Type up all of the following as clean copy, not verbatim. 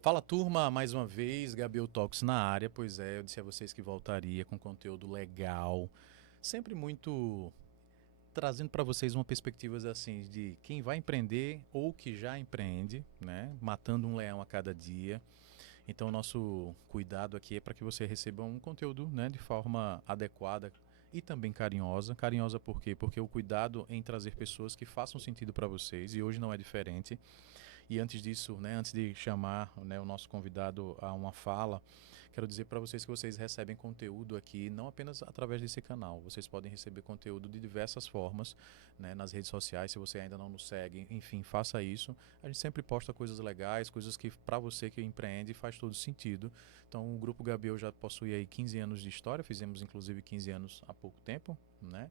Fala turma, mais uma vez, Gabriel Talks na área. Pois é, eu disse a vocês que voltaria com conteúdo legal, sempre muito trazendo para vocês uma perspectiva assim de quem vai empreender ou que já empreende, né? Matando um leão a cada dia. Então, o nosso cuidado aqui é para que você receba um conteúdo, né, de forma adequada e também carinhosa. Carinhosa por quê? Porque o cuidado em trazer pessoas que façam sentido para vocês, e hoje não é diferente. E antes disso, né, antes de chamar, né, o nosso convidado a uma fala, quero dizer para vocês que vocês recebem conteúdo aqui não apenas através desse canal. Vocês podem receber conteúdo de diversas formas, né, nas redes sociais. Se você ainda não nos segue, enfim, faça isso. A gente sempre posta coisas legais, coisas que para você que empreende faz todo sentido. Então, o Grupo Gabriel já possui aí 15 anos de história. Fizemos inclusive 15 anos há pouco tempo, né?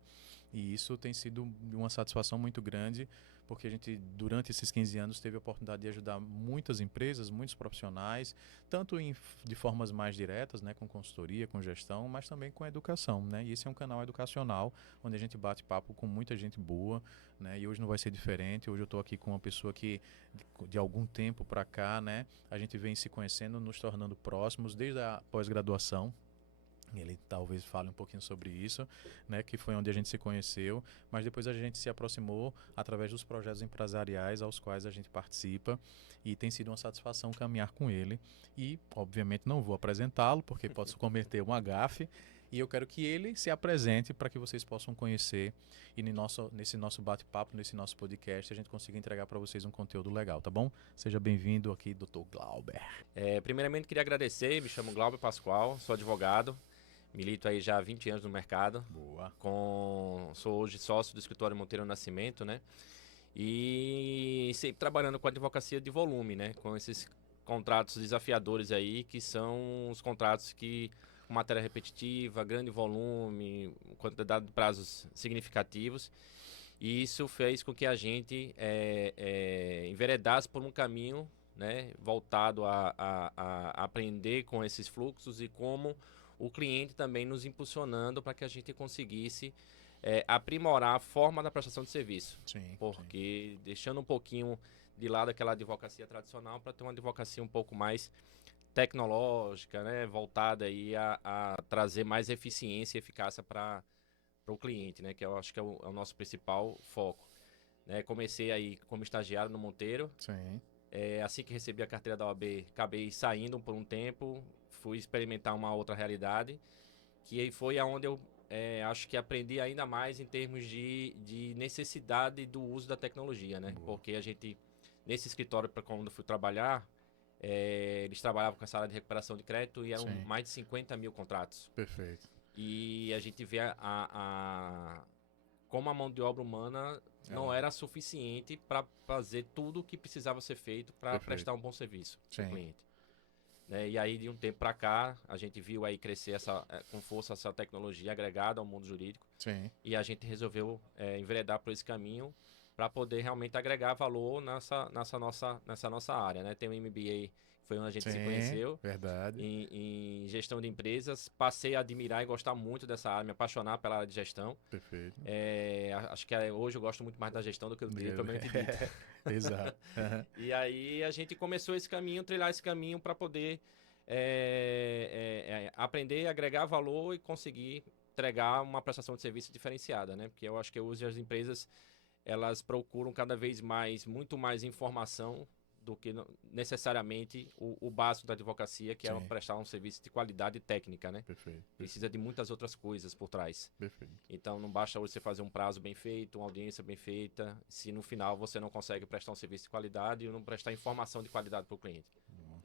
E isso tem sido uma satisfação muito grande, porque a gente, durante esses 15 anos, teve a oportunidade de ajudar muitas empresas, muitos profissionais, tanto de formas mais diretas, né, com consultoria, com gestão, mas também com educação, né? E esse é um canal educacional, onde a gente bate papo com muita gente boa, né? E hoje não vai ser diferente. Hoje eu estou aqui com uma pessoa que, de algum tempo para cá, né, a gente vem se conhecendo, nos tornando próximos, desde a pós-graduação. Ele talvez fale um pouquinho sobre isso, né, que foi onde a gente se conheceu, mas depois a gente se aproximou através dos projetos empresariais aos quais a gente participa, e tem sido uma satisfação caminhar com ele. E, obviamente, não vou apresentá-lo, porque pode cometer uma gafe, e eu quero que ele se apresente para que vocês possam conhecer, e nesse nosso bate-papo, nesse nosso podcast, a gente consiga entregar para vocês um conteúdo legal, tá bom? Seja bem-vindo aqui, Dr. Glauber. Primeiramente, queria agradecer. Me chamo Glauber Pascoal, sou advogado. Milito aí já há 20 anos no mercado. Boa. Sou hoje sócio do escritório Monteiro Nascimento, né? E sempre trabalhando com advocacia de volume, né? Com esses contratos desafiadores aí, que são os contratos que com matéria repetitiva, grande volume, quantidade de prazos significativos. E isso fez com que a gente enveredasse por um caminho, né, voltado a aprender com esses fluxos e como o cliente também nos impulsionando para que a gente conseguisse aprimorar a forma da prestação de serviço. Sim, porque deixando um pouquinho de lado aquela advocacia tradicional para ter uma advocacia um pouco mais tecnológica, né, voltada aí a trazer mais eficiência e eficácia para o cliente, né, que eu acho que é o nosso principal foco. Né, comecei aí como estagiário no Monteiro. Sim. Assim que recebi a carteira da OAB, acabei saindo por um tempo, fui experimentar uma outra realidade, que aí foi aonde eu acho que aprendi ainda mais em termos de necessidade do uso da tecnologia, né? Boa. Porque a gente, nesse escritório, para quando eu fui trabalhar, eles trabalhavam com essa área de recuperação de crédito e eram Sim. mais de 50 mil contratos. Perfeito. E a gente vê como a mão de obra humana não era suficiente para fazer tudo o que precisava ser feito para prestar um bom serviço para o cliente. Né? E aí, de um tempo para cá, a gente viu aí crescer com força essa tecnologia agregada ao mundo jurídico. Sim. E a gente resolveu enveredar por esse caminho para poder realmente agregar valor nessa nossa área. Né? Tem o MBA, foi onde a gente se conheceu. Verdade. Em gestão de empresas. Passei a admirar e gostar muito dessa área, me apaixonar pela área de gestão. Perfeito. Acho que hoje eu gosto muito mais da gestão do que do direito, propriamente dito. Exato. E aí a gente começou esse caminho, trilhar esse caminho para poder aprender, agregar valor e conseguir entregar uma prestação de serviço diferenciada, né? Porque eu acho que hoje as empresas elas procuram cada vez muito mais informação do que necessariamente o básico da advocacia, que é prestar um serviço de qualidade técnica, né? Perfeito. Precisa de muitas outras coisas por trás. Perfeito. Então, não basta hoje você fazer um prazo bem feito, uma audiência bem feita, se no final você não consegue prestar um serviço de qualidade e não prestar informação de qualidade para o cliente.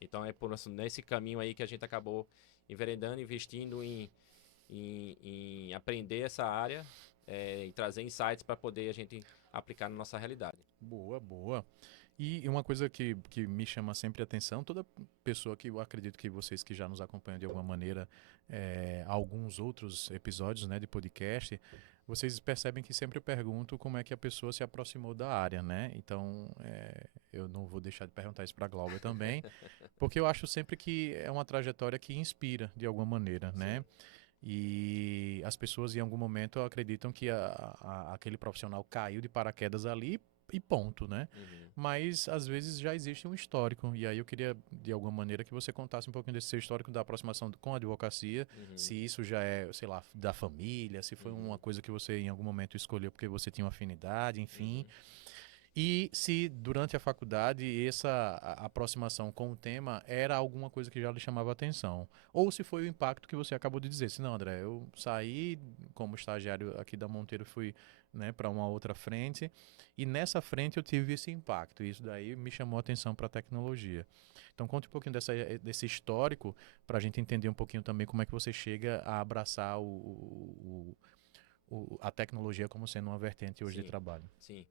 Então, é nesse caminho aí que a gente acabou enveredando, investindo em aprender essa área e trazer insights para poder a gente aplicar na nossa realidade. Boa, boa. E uma coisa que me chama sempre a atenção, toda pessoa que eu acredito que vocês que já nos acompanham de alguma maneira, alguns outros episódios, né, de podcast, vocês percebem que sempre eu pergunto como é que a pessoa se aproximou da área, né? Então, eu não vou deixar de perguntar isso para a Glauber também, porque eu acho sempre que é uma trajetória que inspira de alguma maneira, né? Sim. E as pessoas em algum momento acreditam que aquele profissional caiu de paraquedas ali e ponto, né? Uhum. Mas às vezes já existe um histórico. E aí eu queria, de alguma maneira, que você contasse um pouquinho desse seu histórico da aproximação com a advocacia. Uhum. Se isso já é, sei lá, da família, se foi uma Uhum. coisa que você em algum momento escolheu porque você tinha uma afinidade, enfim. Uhum. E se durante a faculdade essa aproximação com o tema era alguma coisa que já lhe chamava a atenção. Ou se foi o impacto que você acabou de dizer. Se não, André, eu saí como estagiário aqui da Monteiro, fui, né, para uma outra frente. E nessa frente eu tive esse impacto. E isso daí me chamou a atenção para a tecnologia. Então conte um pouquinho desse histórico para a gente entender um pouquinho também como é que você chega a abraçar a tecnologia como sendo uma vertente hoje de Sim, trabalho. sim.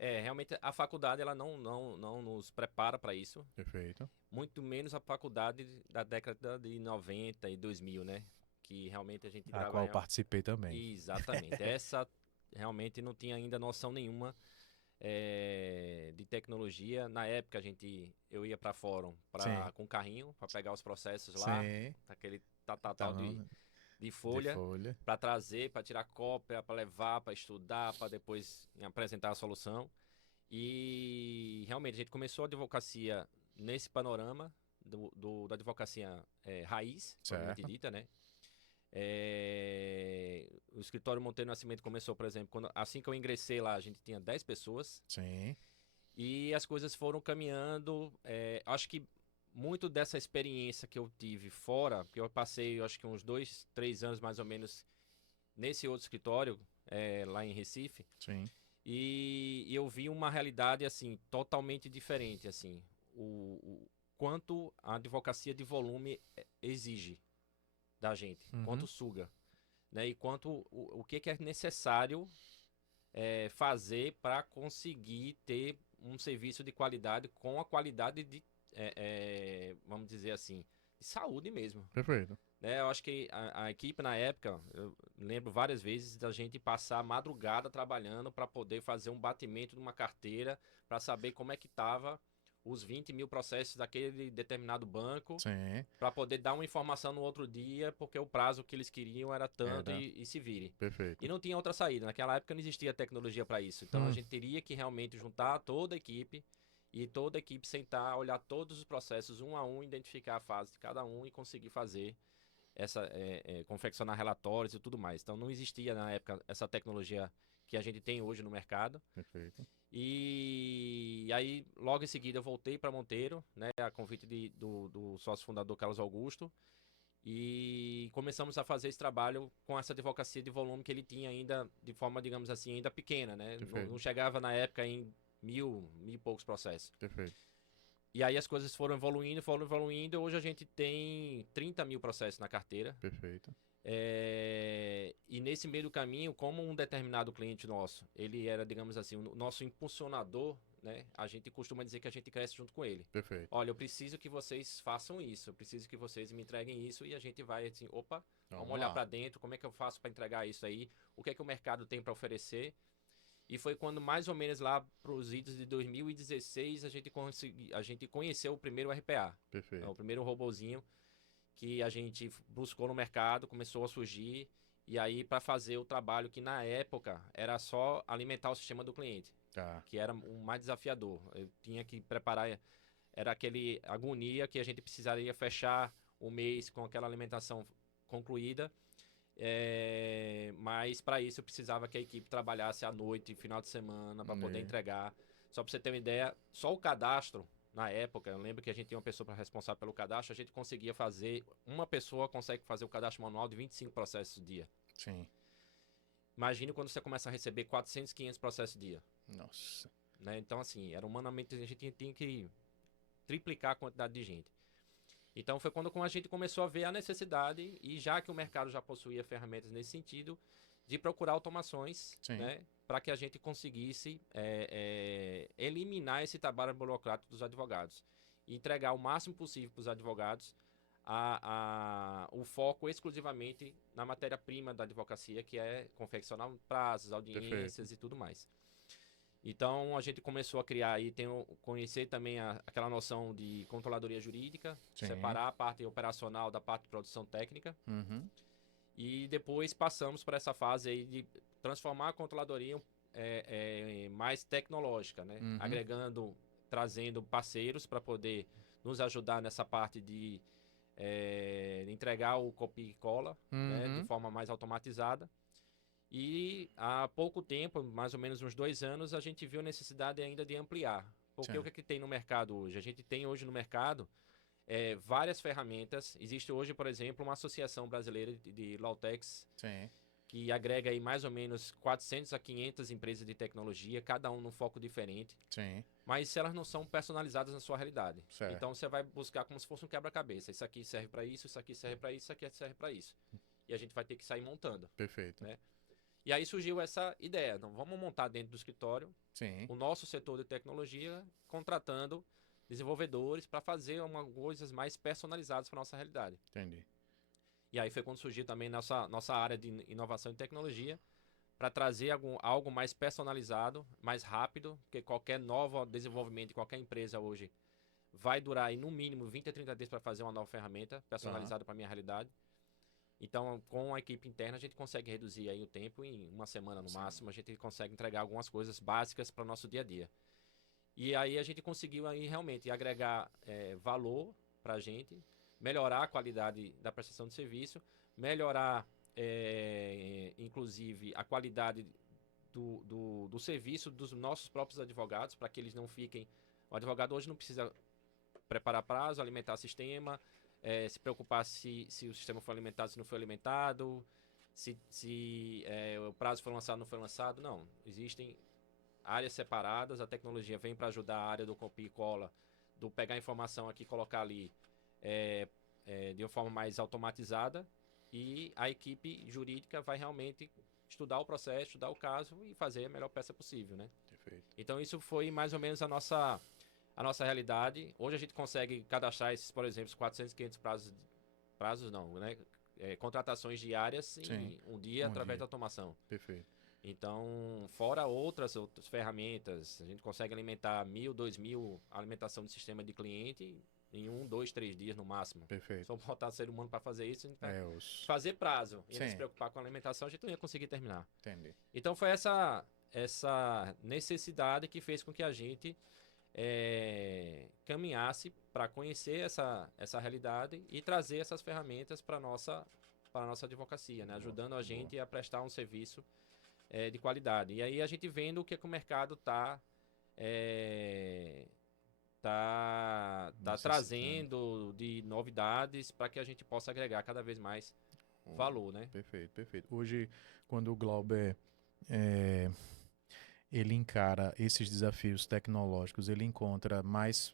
Realmente a faculdade ela não nos prepara para isso, Perfeito. muito menos a faculdade da década de 90 e 2000, né? Que realmente a gente A qual eu trabalha. participei também. Exatamente. Essa realmente não tinha ainda noção nenhuma de tecnologia. Na época eu ia para fórum Sim, com carrinho para pegar os processos lá, sim. aquele Tá tal bom. de De folha folha. para trazer, para tirar cópia, para levar, para estudar, para depois apresentar a solução. E realmente a gente começou a advocacia nesse panorama da advocacia raiz, propriamente Certo. dita, né? O escritório Monteiro Nascimento começou, por exemplo, assim que eu ingressei lá, a gente tinha 10 pessoas Sim. e as coisas foram caminhando. Acho que muito dessa experiência que eu tive fora, porque eu passei, acho que uns 2, 3 anos mais ou menos nesse outro escritório, lá em Recife, Sim. e eu vi uma realidade assim totalmente diferente, assim, o quanto a advocacia de volume exige da gente, quanto Uhum. suga, né? E quanto o que é necessário fazer para conseguir ter um serviço de qualidade com a qualidade vamos dizer assim, de saúde mesmo. Perfeito. Né? Eu acho que a equipe na época, eu lembro várias vezes da gente passar a madrugada trabalhando para poder fazer um batimento de uma carteira para saber como é que estava os 20 mil processos daquele determinado banco Sim. para poder dar uma informação no outro dia, porque o prazo que eles queriam era tanto Era. e se vire. E Perfeito. não tinha outra saída. Naquela época não existia tecnologia para isso. Então a Hum. gente teria que realmente juntar toda a equipe e toda a equipe sentar, olhar todos os processos um a um, identificar a fase de cada um e conseguir fazer confeccionar relatórios e tudo mais. Então não existia na época essa tecnologia que a gente tem hoje no mercado. Perfeito. E aí, logo em seguida, eu voltei para Monteiro, né, a convite do sócio fundador Carlos Augusto, e começamos a fazer esse trabalho com essa advocacia de volume que ele tinha ainda, de forma, digamos assim, ainda pequena, né? Não Perfeito. chegava na época em mil e poucos processos. Perfeito. E aí as coisas foram evoluindo, e hoje a gente tem 30 mil processos na carteira. Perfeito. E nesse meio do caminho, como um determinado cliente nosso, ele era, digamos assim, o nosso impulsionador, né? A gente costuma dizer que a gente cresce junto com ele. Perfeito. Olha, eu preciso que vocês façam isso, eu preciso que vocês me entreguem isso, e a gente vai assim, opa, vamos olhar Lá. para dentro, como é que eu faço para entregar isso aí, o que é que o mercado tem para oferecer. E foi quando mais ou menos lá para os idos de 2016 a gente conheceu o primeiro RPA, Perfeito. o primeiro robozinho que a gente buscou no mercado, começou a surgir, e aí para fazer o trabalho que na época era só alimentar o sistema do cliente, Tá. que era o mais desafiador. Eu tinha que preparar, era aquele agonia que a gente precisaria fechar o mês com aquela alimentação concluída, mas para isso eu precisava que a equipe trabalhasse à noite, final de semana, para poder entregar. Só para você ter uma ideia, só o cadastro na época, eu lembro que a gente tinha uma pessoa responsável pelo cadastro, a gente conseguia fazer, uma pessoa consegue fazer o cadastro manual de 25 processos por dia. Sim. Imagine quando você começa a receber 400, 500 processos por dia. Nossa. Né? Então, assim, era humanamente, a gente tinha que triplicar a quantidade de gente. Então, foi quando a gente começou a ver a necessidade, e já que o mercado já possuía ferramentas nesse sentido, de procurar automações, Sim. né? para que a gente conseguisse eliminar esse trabalho burocrático dos advogados e entregar o máximo possível para os advogados o foco exclusivamente na matéria-prima da advocacia, que é confeccionar prazos, audiências e tudo mais. Então, a gente começou a criar aí, conhecer também aquela noção de controladoria jurídica, separar a parte operacional da parte de produção técnica. E depois passamos por essa fase aí de transformar a controladoria mais tecnológica, né? Agregando, trazendo parceiros para poder nos ajudar nessa parte de entregar o copia e cola, né? De forma mais automatizada. E há pouco tempo, mais ou menos uns 2 anos, a gente viu a necessidade ainda de ampliar. Porque o que é que tem no mercado hoje? A gente tem hoje no mercado várias ferramentas. Existe hoje, por exemplo, uma associação brasileira de Lawtechs, que agrega aí mais ou menos 400 a 500 empresas de tecnologia, cada um num foco diferente. Mas elas não são personalizadas na sua realidade. Então você vai buscar como se fosse um quebra-cabeça. Isso aqui serve para isso aqui serve para isso aqui serve para isso. E a gente vai ter que sair montando. Perfeito. Né? E aí surgiu essa ideia. Então, vamos montar dentro do escritório o nosso setor de tecnologia, contratando desenvolvedores para fazer coisas mais personalizadas para a nossa realidade. Entendi. E aí foi quando surgiu também nossa área de inovação e tecnologia, para trazer algo mais personalizado, mais rápido, porque qualquer novo desenvolvimento de qualquer empresa hoje vai durar aí, no mínimo 20 a 30 dias para fazer uma nova ferramenta personalizada para a minha realidade. Então, com a equipe interna, a gente consegue reduzir aí o tempo em uma semana no máximo. A gente consegue entregar algumas coisas básicas para o nosso dia a dia. E aí a gente conseguiu aí realmente agregar valor para a gente, melhorar a qualidade da prestação de serviço, melhorar, inclusive, a qualidade do serviço dos nossos próprios advogados, para que eles não fiquem... O advogado hoje não precisa preparar prazo, alimentar sistema... se preocupar se o sistema foi alimentado, se não foi alimentado, se o prazo foi lançado, não foi lançado. Não, existem áreas separadas, a tecnologia vem para ajudar a área do copia e cola, do pegar a informação aqui e colocar ali de uma forma mais automatizada, e a equipe jurídica vai realmente estudar o processo, estudar o caso e fazer a melhor peça possível, né? Perfeito. Então isso foi mais ou menos a nossa realidade. Hoje a gente consegue cadastrar esses, por exemplo, 400, 500 prazos não, né? Contratações diárias em um dia através da automação. Perfeito. Então, fora outras ferramentas, a gente consegue alimentar 1.000, 2.000 alimentação de sistema de cliente em 1, 2, 3 dias no máximo. Perfeito. Só botar ser humano para fazer isso, a gente vai fazer prazo. E se preocupar com a alimentação, a gente não ia conseguir terminar. Entendi. Então, foi essa necessidade que fez com que a gente caminhasse para conhecer essa realidade e trazer essas ferramentas para nossa advocacia, né? Ajudando a gente a prestar um serviço de qualidade. E aí a gente vendo o que o mercado está trazendo de novidades para que a gente possa agregar cada vez mais valor, né? Perfeito, perfeito. Hoje, quando o Glauber ele encara esses desafios tecnológicos, ele encontra mais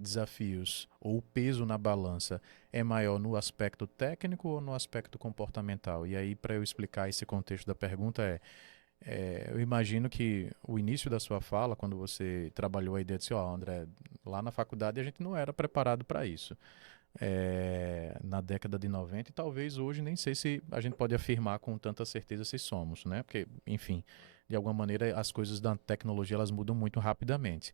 desafios, ou o peso na balança é maior no aspecto técnico ou no aspecto comportamental? E aí, para eu explicar esse contexto da pergunta eu imagino que o início da sua fala, quando você trabalhou a ideia de assim, André, lá na faculdade a gente não era preparado para isso. Na década de 90 e talvez hoje nem sei se a gente pode afirmar com tanta certeza se somos, né? Porque, enfim, de alguma maneira as coisas da tecnologia elas mudam muito rapidamente.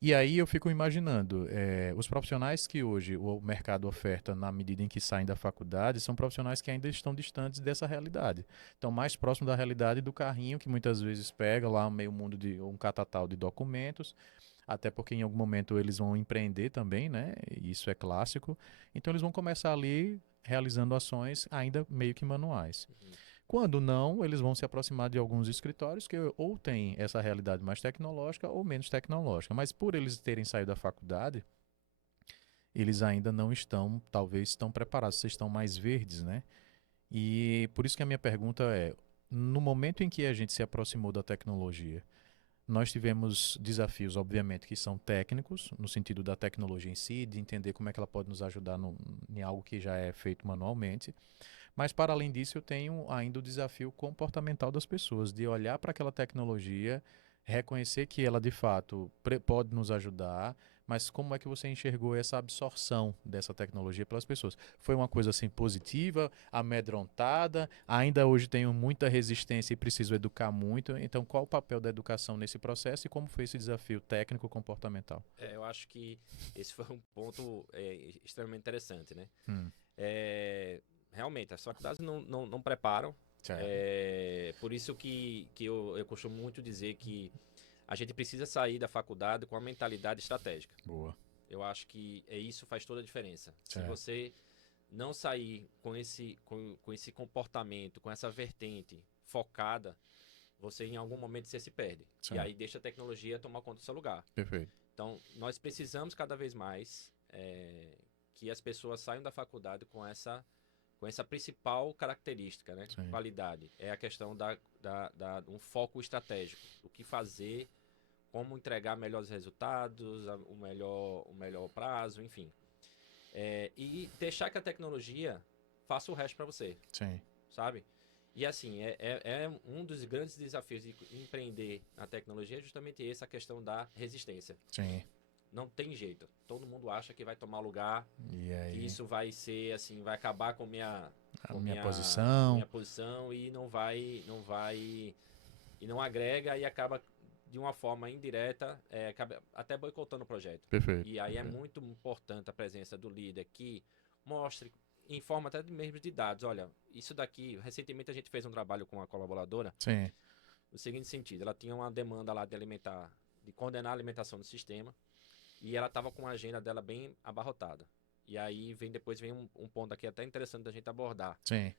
E aí eu fico imaginando, os profissionais que hoje o mercado oferta na medida em que saem da faculdade são profissionais que ainda estão distantes dessa realidade. Estão mais próximo da realidade do carrinho que muitas vezes pega lá meio mundo de um catatal de documentos, até porque em algum momento eles vão empreender também, né? Isso é clássico. Então eles vão começar ali realizando ações ainda meio que manuais. Quando não, eles vão se aproximar de alguns escritórios que ou têm essa realidade mais tecnológica ou menos tecnológica. Mas por eles terem saído da faculdade, eles ainda não estão, talvez, tão preparados. Vocês estão mais verdes, né? E por isso que a minha pergunta no momento em que a gente se aproximou da tecnologia, nós tivemos desafios, obviamente, que são técnicos, no sentido da tecnologia em si, de entender como é que ela pode nos ajudar em algo que já é feito manualmente. Mas, para além disso, eu tenho ainda o desafio comportamental das pessoas, de olhar para aquela tecnologia, reconhecer que ela, de fato, pode nos ajudar, mas como é que você enxergou essa absorção dessa tecnologia pelas pessoas? Foi uma coisa assim positiva, amedrontada? Ainda hoje tenho muita resistência e preciso educar muito. Então, qual o papel da educação nesse processo e como foi esse desafio técnico-comportamental? Eu acho que esse foi um ponto extremamente interessante, né? Hum, Realmente, as faculdades não preparam. certo. Por isso que eu costumo muito dizer que a gente precisa sair da faculdade com a mentalidade estratégica. Boa. Eu acho que isso faz toda a diferença. Se Certo. você não sair com esse comportamento, com essa vertente focada, você em algum momento você se perde. E Certo. aí deixa a tecnologia tomar conta do seu lugar. Perfeito. Então, nós precisamos cada vez mais que as pessoas saiam da faculdade com essa principal característica, né? Sim. Qualidade. É a questão um foco estratégico. O que fazer, como entregar melhores resultados, o melhor prazo, enfim. E deixar que a tecnologia faça o resto para você, Sim. sabe? E assim, é um dos grandes desafios de empreender na tecnologia é justamente essa questão da resistência. Sim. Não tem jeito. Todo mundo acha que vai tomar lugar, E que aí, isso vai ser assim, vai acabar com a com minha minha, posição. minha posição e não agrega e acaba de uma forma indireta, acaba até boicotando o projeto. Perfeito. E aí é Perfeito. muito importante a presença do líder que mostre, em forma até mesmo de dados. Olha, isso daqui, recentemente a gente fez um trabalho com uma colaboradora Sim. no seguinte sentido, ela tinha uma demanda lá de coordenar a alimentação do sistema e ela estava com a agenda dela bem abarrotada. E aí depois vem um ponto aqui até interessante da gente abordar, Sim.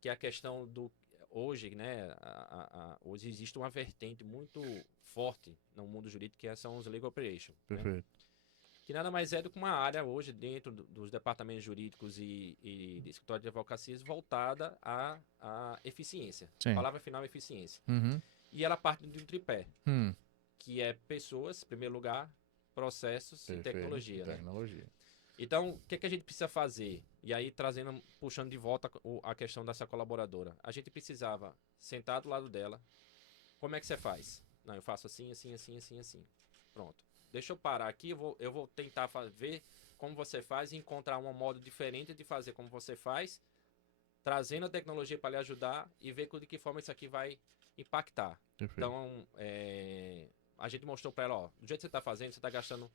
que é a questão do hoje, né? Hoje existe uma vertente muito forte no mundo jurídico que são os legal operations, né? Perfeito. Que nada mais é do que uma área hoje dentro dos departamentos jurídicos e de escritório de advocacias voltada à eficiência. A Sim. palavra final é eficiência. Uhum. E ela parte de um tripé, Hum. que é pessoas, em primeiro lugar, processos e Perfeito. tecnologia, né? Tecnologia. Então, o que a gente precisa fazer? E aí, puxando de volta a questão dessa colaboradora. A gente precisava sentar do lado dela. Como é que você faz? Não, eu faço assim, assim, assim, assim, assim. Pronto. Deixa eu parar aqui, eu vou tentar ver como você faz e encontrar um modo diferente de fazer como você faz, trazendo a tecnologia para lhe ajudar e ver de que forma isso aqui vai impactar. Perfeito. Então, a gente mostrou para ela, ó, do jeito que você está fazendo, você está gastando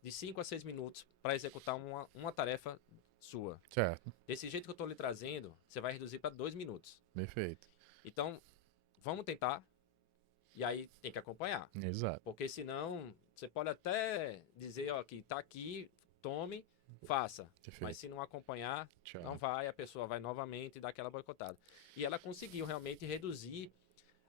de 5 a 6 minutos para executar uma tarefa sua. Certo. Desse jeito que eu estou lhe trazendo, você vai reduzir para 2 minutos. Perfeito. Então, vamos tentar. E aí tem que acompanhar. Exato. Porque senão, você pode até dizer, ó, que tá aqui, tome, faça. Perfeito. Mas se não acompanhar, Tchau. não vai, a pessoa vai novamente dar aquela boicotada. E ela conseguiu realmente reduzir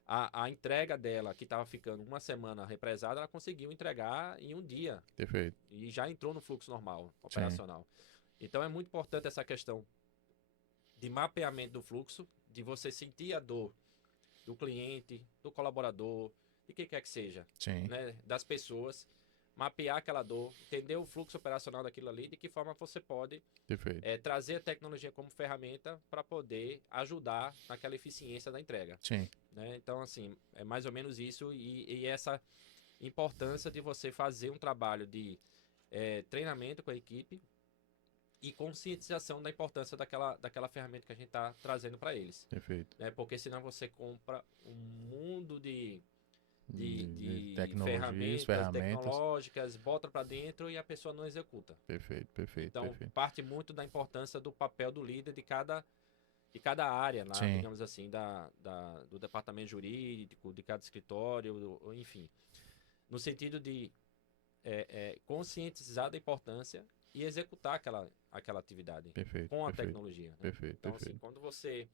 a entrega dela, que estava ficando uma semana represada, ela conseguiu entregar em um dia. Perfeito. E já entrou no fluxo normal, operacional. Então é muito importante essa questão de mapeamento do fluxo, de você sentir a dor do cliente, do colaborador, de quem quer que seja, Sim. né, das pessoas, mapear aquela dor, entender o fluxo operacional daquilo ali, de que forma você pode Perfeito. trazer a tecnologia como ferramenta para poder ajudar naquela eficiência da entrega. Sim. Né? Então, assim, é mais ou menos isso e essa importância de você fazer um trabalho de treinamento com a equipe e conscientização da importância daquela ferramenta que a gente está trazendo para eles. Perfeito. Né? Porque senão você compra um mundo de Tecnologias, ferramentas ferramentas. tecnológicas, bota para dentro e a pessoa não executa. Perfeito, perfeito, Então, perfeito. parte muito da importância do papel do líder de cada área, lá, Sim. digamos assim, do departamento jurídico, de cada escritório, enfim. No sentido de conscientizar da importância e executar aquela atividade Perfeito, com a perfeito, tecnologia. Né? perfeito, Então, perfeito. assim, quando você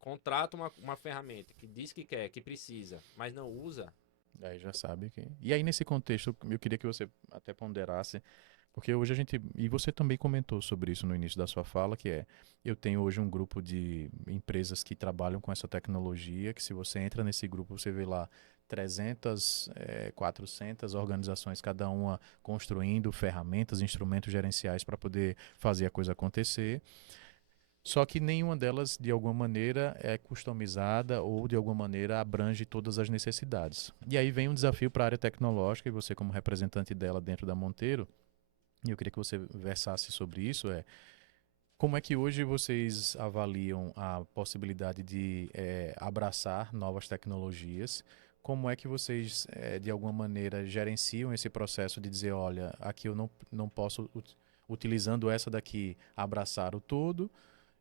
contrata uma ferramenta que diz que quer, que precisa, mas não usa. Aí já sabe que. E aí, nesse contexto, eu queria que você até ponderasse, porque hoje a gente. E você também comentou sobre isso no início da sua fala, que é. Eu tenho hoje um grupo de empresas que trabalham com essa tecnologia, que se você entra nesse grupo, você vê lá 300, 400 organizações, cada uma construindo ferramentas, instrumentos gerenciais para poder fazer a coisa acontecer. Só que nenhuma delas, de alguma maneira, é customizada ou, de alguma maneira, abrange todas as necessidades. E aí vem um desafio para a área tecnológica, e você, como representante dela dentro da Monteiro, e eu queria que você versasse sobre isso, como é que hoje vocês avaliam a possibilidade de abraçar novas tecnologias? Como é que vocês, de alguma maneira, gerenciam esse processo de dizer, olha, aqui eu não posso, utilizando essa daqui, abraçar o todo,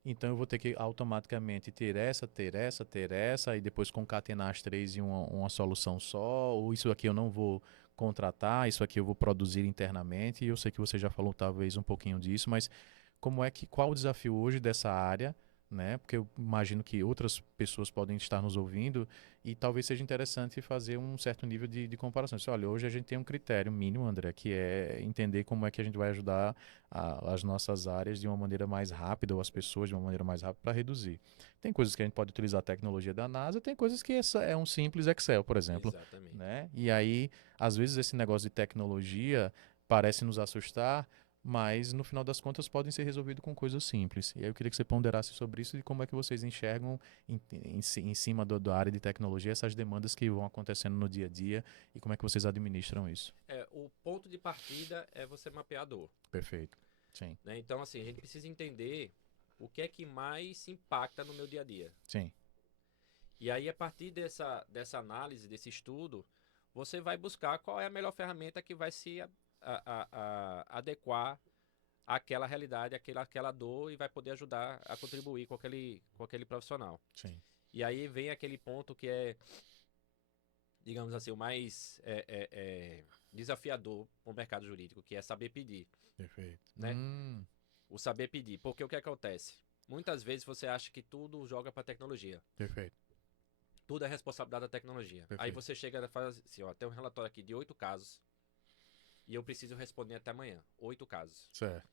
então eu vou ter que automaticamente ter essa, e depois concatenar as três em uma solução só, ou isso aqui eu não vou contratar, isso aqui eu vou produzir internamente, e eu sei que você já falou talvez um pouquinho disso, mas qual o desafio hoje dessa área, né? Porque eu imagino que outras pessoas podem estar nos ouvindo e talvez seja interessante fazer um certo nível de comparação. Olha, hoje a gente tem um critério mínimo, André, que é entender como é que a gente vai ajudar as nossas áreas de uma maneira mais rápida, ou as pessoas de uma maneira mais rápida para reduzir. Tem coisas que a gente pode utilizar a tecnologia da NASA, tem coisas que é um simples Excel, por exemplo, Exatamente. né? E aí, às vezes esse negócio de tecnologia parece nos assustar, mas no final das contas podem ser resolvidos com coisas simples. E aí eu queria que você ponderasse sobre isso e como é que vocês enxergam em cima da área de tecnologia essas demandas que vão acontecendo no dia a dia e como é que vocês administram isso. O ponto de partida é você mapear a dor. Perfeito. Sim. Né? Então, assim, a gente precisa entender o que é que mais impacta no meu dia a dia. Sim. E aí, a partir dessa análise, desse estudo, você vai buscar qual é a melhor ferramenta que vai se adequar àquela realidade, àquela dor e vai poder ajudar a contribuir com aquele profissional. Sim. E aí vem aquele ponto que é, digamos assim, o mais desafiador para o mercado jurídico, que é saber pedir. Perfeito. Né? O saber pedir. Porque o que acontece? Muitas vezes você acha que tudo joga para a tecnologia. Perfeito. Tudo é responsabilidade da tecnologia. Perfeito. Aí você chega e faz assim, ó, tem um relatório aqui de 8 casos e eu preciso responder até amanhã. 8 casos. Certo.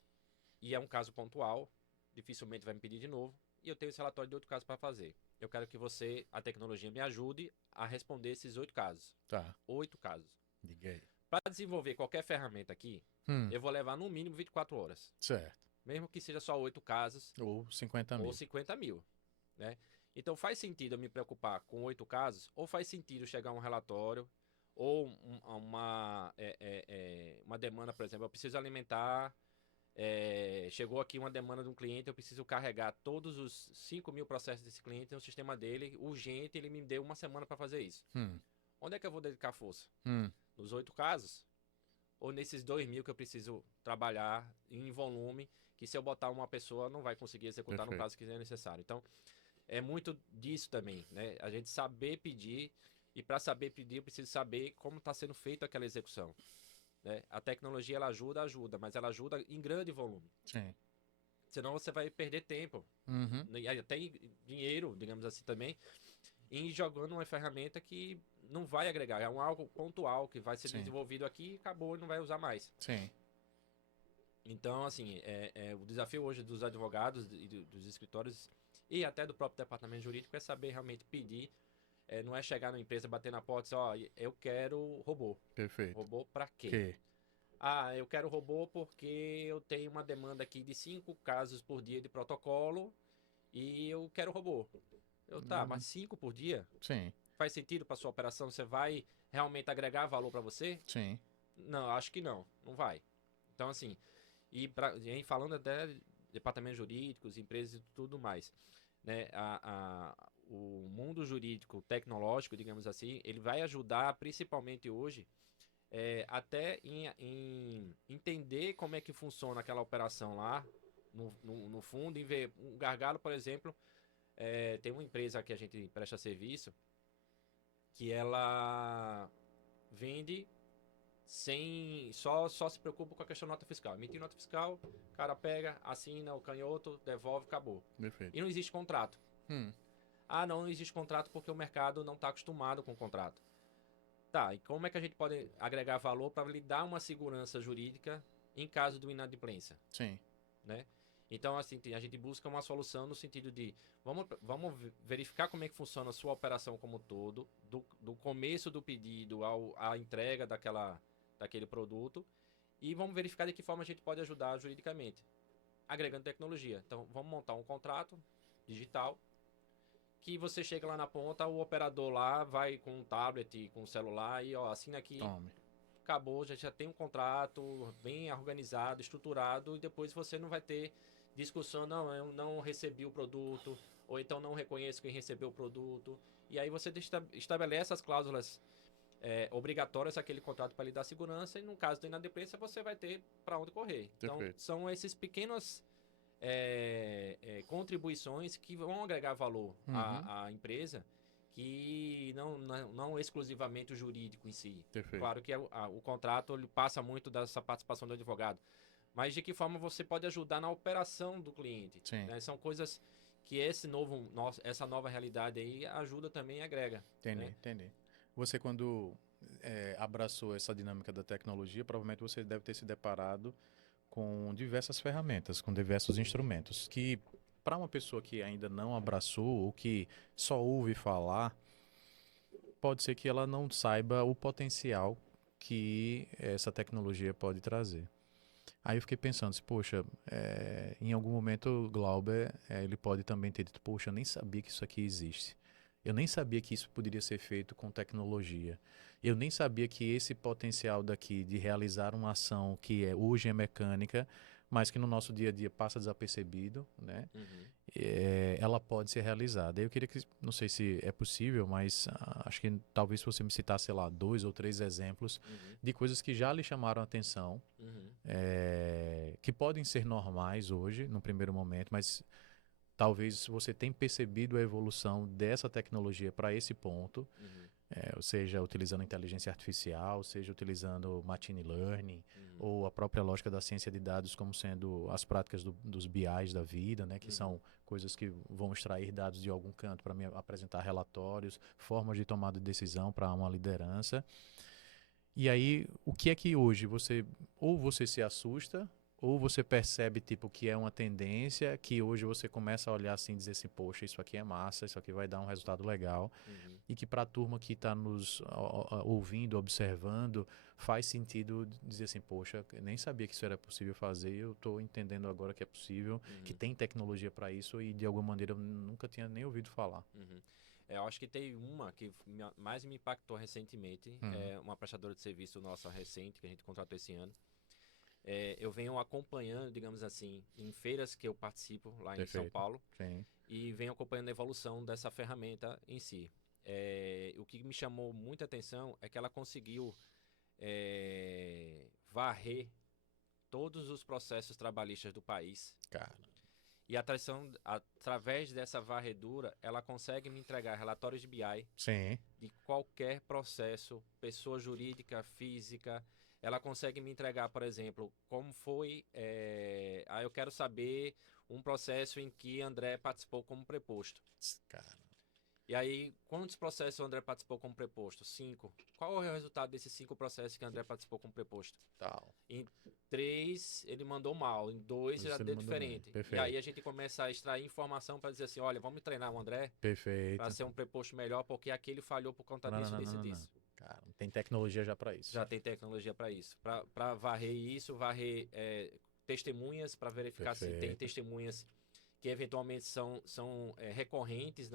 E é um caso pontual, dificilmente vai me pedir de novo, e eu tenho esse relatório de 8 casos para fazer. Eu quero que você, a tecnologia, me ajude a responder esses 8 casos. Tá. 8 casos. Liguei. Para desenvolver qualquer ferramenta aqui, eu vou levar no mínimo 24 horas. Certo. Mesmo que seja só 8 casos. Ou 50 mil. Ou 50 mil. Né? Então faz sentido eu me preocupar com 8 casos, ou faz sentido chegar a um relatório, ou uma demanda, por exemplo, eu preciso alimentar, chegou aqui uma demanda de um cliente, eu preciso carregar todos os 5 mil processos desse cliente no sistema dele, urgente, ele me deu uma semana para fazer isso. Onde é que eu vou dedicar força? Nos 8 casos? Ou nesses 2 mil que eu preciso trabalhar em volume, que se eu botar uma pessoa não vai conseguir executar no prazo que é necessário. Então, é muito disso também, né? A gente saber pedir, e para saber pedir, eu preciso saber como está sendo feita aquela execução. Né? A tecnologia, ela ajuda, mas ela ajuda em grande volume. Sim. Senão você vai perder tempo. E até dinheiro, digamos assim também, em jogando uma ferramenta que não vai agregar. É algo pontual que vai ser desenvolvido aqui e acabou e não vai usar mais. Sim. Então, assim, o desafio hoje dos advogados e dos escritórios e até do próprio departamento jurídico é saber realmente pedir. Não é chegar na empresa, bater na porta e dizer, ó, eu quero robô. Perfeito. Robô pra quê? Ah, eu quero robô porque eu tenho uma demanda aqui de 5 casos por dia de protocolo e eu quero robô. Tá, mas 5 por dia? Sim. Faz sentido para sua operação? Você vai realmente agregar valor para você? Sim. Não, acho que não. Não vai. Então, assim, e falando até de departamentos jurídicos, empresas e tudo mais, né? O mundo jurídico tecnológico, digamos assim, ele vai ajudar principalmente hoje até em entender como é que funciona aquela operação lá no fundo, em ver um gargalo, por exemplo, tem uma empresa que a gente presta serviço que ela vende só se preocupa com a questão da nota fiscal. Emitir nota fiscal, o cara pega, assina o canhoto, devolve, acabou. Perfeito. E não existe contrato. Não existe contrato porque o mercado não está acostumado com o contrato. Tá, e como é que a gente pode agregar valor para lhe dar uma segurança jurídica em caso de uma inadimplência? Sim. Né? Então, assim, a gente busca uma solução no sentido de vamos verificar como é que funciona a sua operação como um todo, do começo do pedido à entrega daquele produto, e vamos verificar de que forma a gente pode ajudar juridicamente, agregando tecnologia. Então, vamos montar um contrato digital, que você chega lá na ponta, o operador lá vai com um tablet, com um celular, e ó, assina aqui, Tome. acabou, já tem um contrato bem organizado, estruturado, e depois você não vai ter discussão, não, eu não recebi o produto, ou então não reconheço quem recebeu o produto. E aí você estabelece as cláusulas obrigatórias aquele contrato para lhe dar segurança, e no caso da inadimplência você vai ter para onde correr. Então, Perfeito. são esses pequenos contribuições que vão agregar valor Uhum. à empresa, que não exclusivamente o jurídico em si. Perfeito. Claro que o contrato ele passa muito dessa participação do advogado, mas de que forma você pode ajudar na operação do cliente. Sim. Né? São coisas que essa nova realidade aí ajuda também e agrega. Entendi, Né? entendi. Você, quando abraçou essa dinâmica da tecnologia, provavelmente você deve ter se deparado com diversas ferramentas, com diversos instrumentos, que para uma pessoa que ainda não abraçou ou que só ouve falar, pode ser que ela não saiba o potencial que essa tecnologia pode trazer. Aí eu fiquei pensando, assim, poxa, em algum momento o Glauber, ele pode também ter dito, poxa, eu nem sabia que isso aqui existe. Eu nem sabia que isso poderia ser feito com tecnologia. Eu nem sabia que esse potencial daqui de realizar uma ação que hoje é mecânica, mas que no nosso dia a dia passa desapercebido, né? Uhum. Ela pode ser realizada. Eu queria que, não sei se é possível, mas acho que talvez você me citasse, sei lá, 2 ou 3 exemplos Uhum. de coisas que já lhe chamaram a atenção, Uhum. que podem ser normais hoje, no primeiro momento, mas talvez você tenha percebido a evolução dessa tecnologia para esse ponto, Uhum. ou seja, utilizando inteligência artificial, seja utilizando machine learning, Uhum. ou a própria lógica da ciência de dados como sendo as práticas dos BIs da vida, né, que Uhum. são coisas que vão extrair dados de algum canto para me apresentar relatórios, formas de tomada de decisão para uma liderança. E aí, o que é que hoje ou você se assusta, ou você percebe tipo que é uma tendência, que hoje você começa a olhar assim e dizer assim, poxa, isso aqui é massa, isso aqui vai dar um resultado legal, Uhum. e que para a turma que está nos ouvindo, observando, faz sentido dizer assim, poxa, eu nem sabia que isso era possível fazer, eu estou entendendo agora que é possível, que Uhum. tem tecnologia para isso e de alguma maneira eu nunca tinha nem ouvido falar. Uhum. Eu acho que tem uma que mais me impactou recentemente, Uhum. uma prestadora de serviço nossa recente, que a gente contratou esse ano. Eu venho acompanhando, digamos assim, em feiras que eu participo lá em São Perfeito. Paulo, Sim. e venho acompanhando a evolução dessa ferramenta em si. O que me chamou muita atenção é que ela conseguiu varrer todos os processos trabalhistas do país. Cara. E através dessa varredura, ela consegue me entregar relatórios de BI Sim. de qualquer processo, pessoa jurídica, física. Ela consegue me entregar, por exemplo, como foi. Eu quero saber um processo em que André participou como preposto. Cara. E aí, quantos processos o André participou como preposto? 5. Qual é o resultado desses 5 processos que André participou como preposto? Tal. Em 3, ele mandou mal. Em 2, já Você deu mandou bem. diferente. E aí Perfeito. a gente começa a extrair informação para dizer assim, olha, vamos treinar o André para Perfeito. ser um preposto melhor, porque aqui ele falhou por conta Não, não, disso, não, disso e não, não, não. disso. Cara, tem tecnologia já para isso. Já tem tecnologia para isso. Para varrer isso, varrer testemunhas, para verificar se tem Perfeito. testemunhas que eventualmente são recorrentes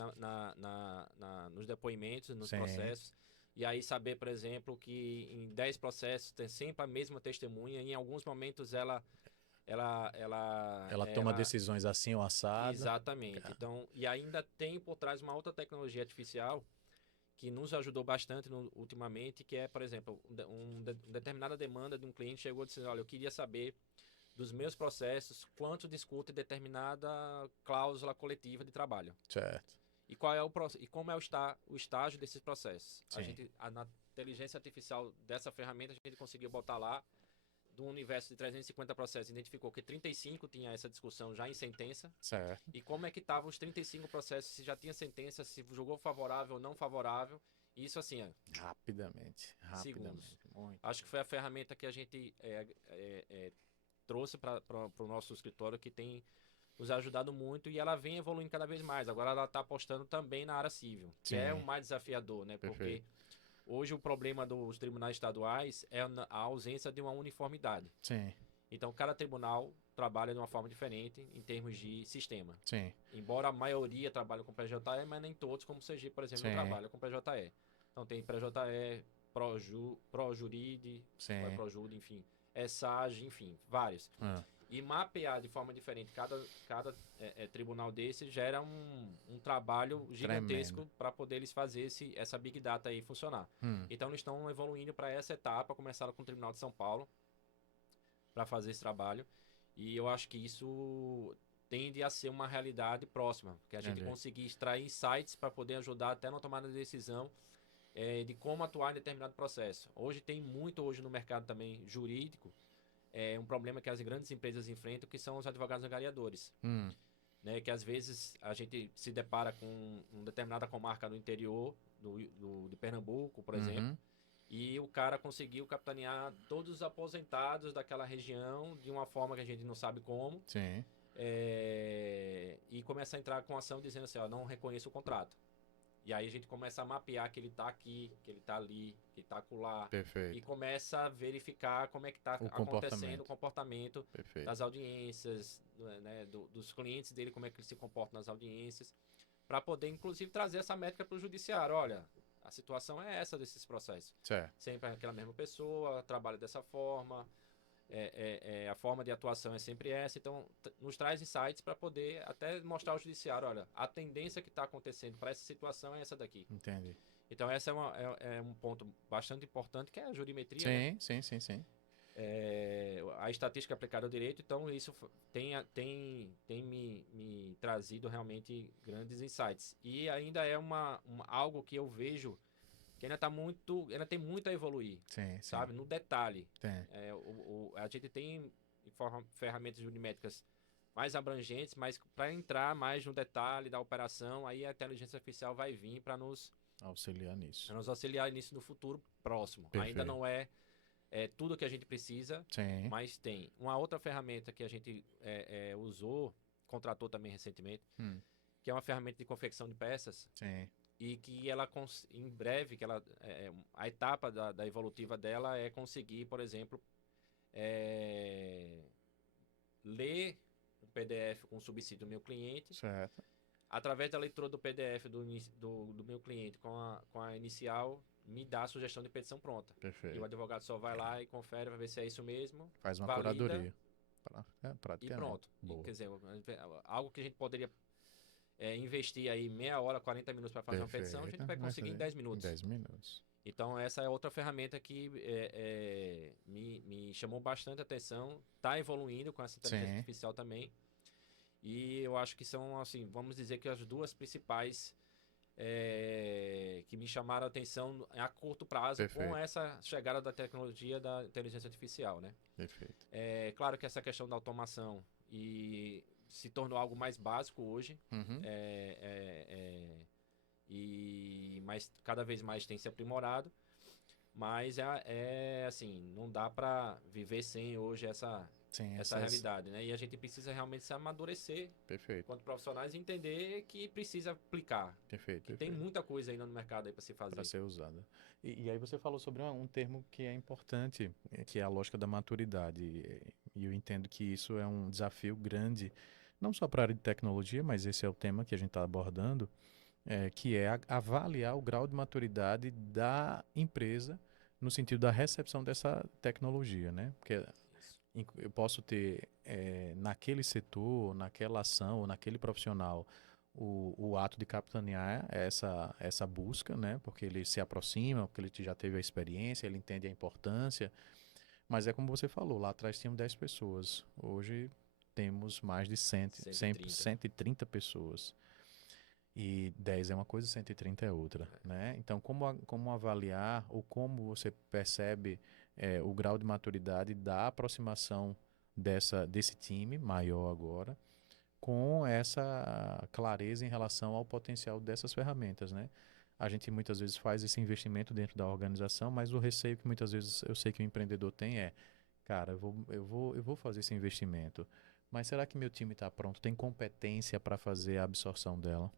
nos depoimentos, nos Sim. processos. E aí saber, por exemplo, que em 10 processos tem sempre a mesma testemunha, e em alguns momentos Ela toma decisões assim ou assado. exatamente. Cara, Então, e ainda tem por trás uma outra tecnologia artificial que nos ajudou bastante ultimamente, que é, por exemplo, uma determinada demanda de um cliente chegou e disse, olha, eu queria saber dos meus processos quanto discute determinada cláusula coletiva de trabalho. certo. E como é o estágio desses processos. Sim. Na inteligência artificial dessa ferramenta, a gente conseguiu botar lá, do universo de 350 processos, identificou que 35 tinha essa discussão já em sentença. Certo. E como é que estavam os 35 processos, se já tinha sentença, se julgou favorável ou não favorável. Isso assim, Rapidamente. segundos. Rapidamente. Muito. Acho que foi a ferramenta que a gente trouxe para o nosso escritório, que tem nos ajudado muito e ela vem evoluindo cada vez mais. Agora ela está apostando também na área civil, que é Sim. o mais desafiador, né? Porque Perfeito. hoje o problema dos tribunais estaduais é a ausência de uma uniformidade. Sim, Então, cada tribunal trabalha de uma forma diferente em termos de sistema. sim, Embora a maioria trabalhe com PJE, mas nem todos, como o CG, por exemplo, não sim, trabalha com PJE. Então, tem PJE, ProJurid, sim. ProJurid, enfim, ESAG, enfim, vários. Ah, E mapear de forma diferente cada tribunal desse gera um trabalho tremendo. gigantesco para poder eles fazer essa Big Data aí funcionar. Hum, Então, eles estão evoluindo para essa etapa, começaram com o Tribunal de São Paulo, para fazer esse trabalho. E eu acho que isso tende a ser uma realidade próxima, que a gente entendi. conseguir extrair insights para poder ajudar até na tomada de decisão de como atuar em determinado processo. Hoje tem muito hoje no mercado também jurídico, um problema que as grandes empresas enfrentam, que são os advogados angariadores. Hum, Né, que às vezes a gente se depara com uma determinada comarca no interior de Pernambuco, por exemplo, uhum, e o cara conseguiu capitanear todos os aposentados daquela região de uma forma que a gente não sabe como. sim, E começa a entrar com ação dizendo assim, ó, não reconheço o contrato. E aí a gente começa a mapear que ele está aqui, que ele está ali, que ele está acolá. E perfeito. começa a verificar como é que está O acontecendo o comportamento, comportamento perfeito. das audiências, né, dos clientes dele, como é que eles se comportam nas audiências, para poder, inclusive, trazer essa métrica para o judiciário. Olha, a situação é essa desses processos. Certo, Sempre aquela mesma pessoa, trabalha dessa forma, a forma de atuação é sempre essa. Então, nos traz insights para poder até mostrar ao judiciário, olha, a tendência que está acontecendo para essa situação é essa daqui. entendi. Então, essa é um ponto bastante importante, que é a jurimetria, né? Sim, sim, sim, sim. A estatística aplicada ao direito, então isso tem me trazido realmente grandes insights. E ainda é algo que eu vejo que ainda tem muito a evoluir, Sim, sim. sabe? No detalhe. Tem. A gente tem ferramentas jurimétricas mais abrangentes, mas para entrar mais no detalhe da operação, aí a inteligência artificial vai vir para Auxiliar nisso. nos auxiliar nisso no futuro próximo. Ainda Perfeito. não é tudo que a gente precisa, Sim, mas tem. Uma outra ferramenta que a gente usou, contratou também recentemente, hum, que é uma ferramenta de confecção de peças sim, e que ela, em breve, a etapa da evolutiva dela é conseguir, por exemplo, ler o PDF com o subsídio do meu cliente, certo. através da leitura do PDF do meu cliente com a inicial, me dá a sugestão de petição pronta. E o Perfeito. advogado só vai lá e confere, vai ver se é isso mesmo, Faz uma valida curadoria. e Praticamente. pronto. E, Boa. quer dizer, algo que a gente poderia investir aí meia hora, 40 minutos para fazer uma petição, a gente Perfeito. vai Vai conseguir em fazer 10 em minutos. 10 minutos. Então, essa é outra ferramenta que me chamou bastante atenção. Está evoluindo com essa inteligência Sim, artificial também. E eu acho que são, assim, vamos dizer que as duas principais que me chamaram a atenção a curto prazo com perfeito. essa chegada da tecnologia da inteligência artificial, né? Perfeito. É claro que essa questão da automação se tornou algo mais básico hoje. Uhum. Mas cada vez mais tem se aprimorado. Mas assim, não dá para viver sem hoje essa Sim, realidade, né? E a gente precisa realmente se amadurecer perfeito. enquanto profissionais e entender que precisa aplicar, Perfeito, que tem perfeito. muita coisa ainda no mercado aí para se Para fazer. ser usada. E aí você falou sobre um termo que é importante, que é a lógica da maturidade. E eu entendo que isso é um desafio grande, não só para a área de tecnologia, mas esse é o tema que a gente está abordando, que é avaliar o grau de maturidade da empresa no sentido da recepção dessa tecnologia, né? Porque Isso. eu posso ter naquele setor, naquela ação, ou naquele profissional, o ato de capitanear essa busca, né? Porque ele se aproxima, porque ele já teve a experiência, ele entende a importância. Mas é como você falou, lá atrás tinham 10 pessoas, hoje temos mais de 130. 130 pessoas. E 10 é uma coisa, 130 é outra, né? Então, como avaliar ou como você percebe o grau de maturidade da aproximação desse time maior agora com essa clareza em relação ao potencial dessas ferramentas, né? A gente muitas vezes faz esse investimento dentro da organização, mas o receio que muitas vezes eu sei que o empreendedor tem cara, eu vou fazer esse investimento, mas será que meu time está pronto? Tem competência para fazer a absorção dela?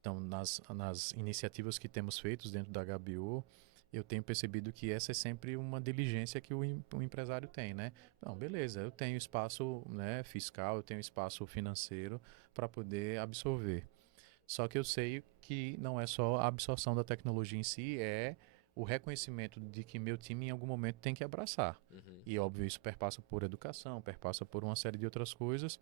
Então, nas iniciativas que temos feitos dentro da HBO, eu tenho percebido que essa é sempre uma diligência que o empresário tem, né? Não, beleza, eu tenho espaço, né, fiscal, eu tenho espaço financeiro para poder absorver. Só que eu sei que não é só a absorção da tecnologia em si, é o reconhecimento de que meu time em algum momento tem que abraçar. Uhum. E óbvio, isso perpassa por educação, perpassa por uma série de outras coisas,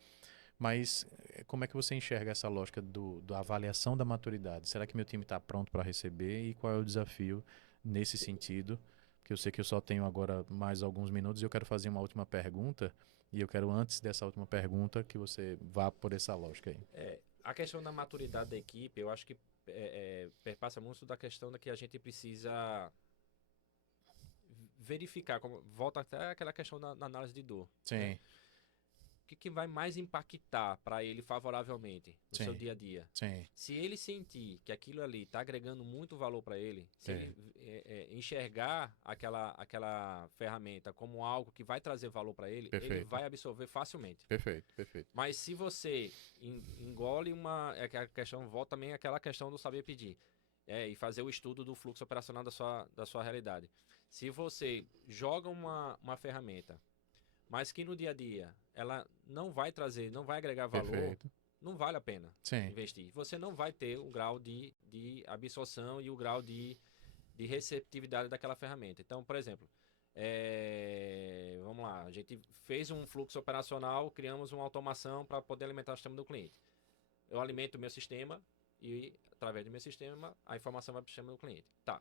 mas como é que você enxerga essa lógica da avaliação da maturidade? Será que meu time está pronto para receber? E qual é o desafio nesse sentido? Porque eu sei que eu só tenho agora mais alguns minutos e eu quero fazer uma última pergunta. E eu quero, antes dessa última pergunta, que você vá por essa lógica aí. A questão da maturidade da equipe, eu acho que perpassa muito da questão da que a gente precisa verificar, volta até aquela questão na análise de dor, né? Sim, O que vai mais impactar para ele favoravelmente no seu sim, dia a dia? sim. Se ele sentir que aquilo ali está agregando muito valor para ele, se É, ele enxergar aquela ferramenta como algo que vai trazer valor para ele perfeito, vai absorver facilmente. perfeito, perfeito. Mas se você engole é que a questão volta também àquela questão do saber pedir. E fazer o estudo do fluxo operacional da sua realidade. Se você joga uma ferramenta, mas que no dia a dia ela não vai trazer, não vai agregar valor, Perfeito. não vale a pena Sim, investir. Você não vai ter o grau de absorção e o grau de receptividade daquela ferramenta. Então, por exemplo, vamos lá, a gente fez um fluxo operacional, criamos uma automação para poder alimentar o sistema do cliente. Eu alimento o meu sistema e, através do meu sistema, a informação vai para o sistema do cliente. Tá.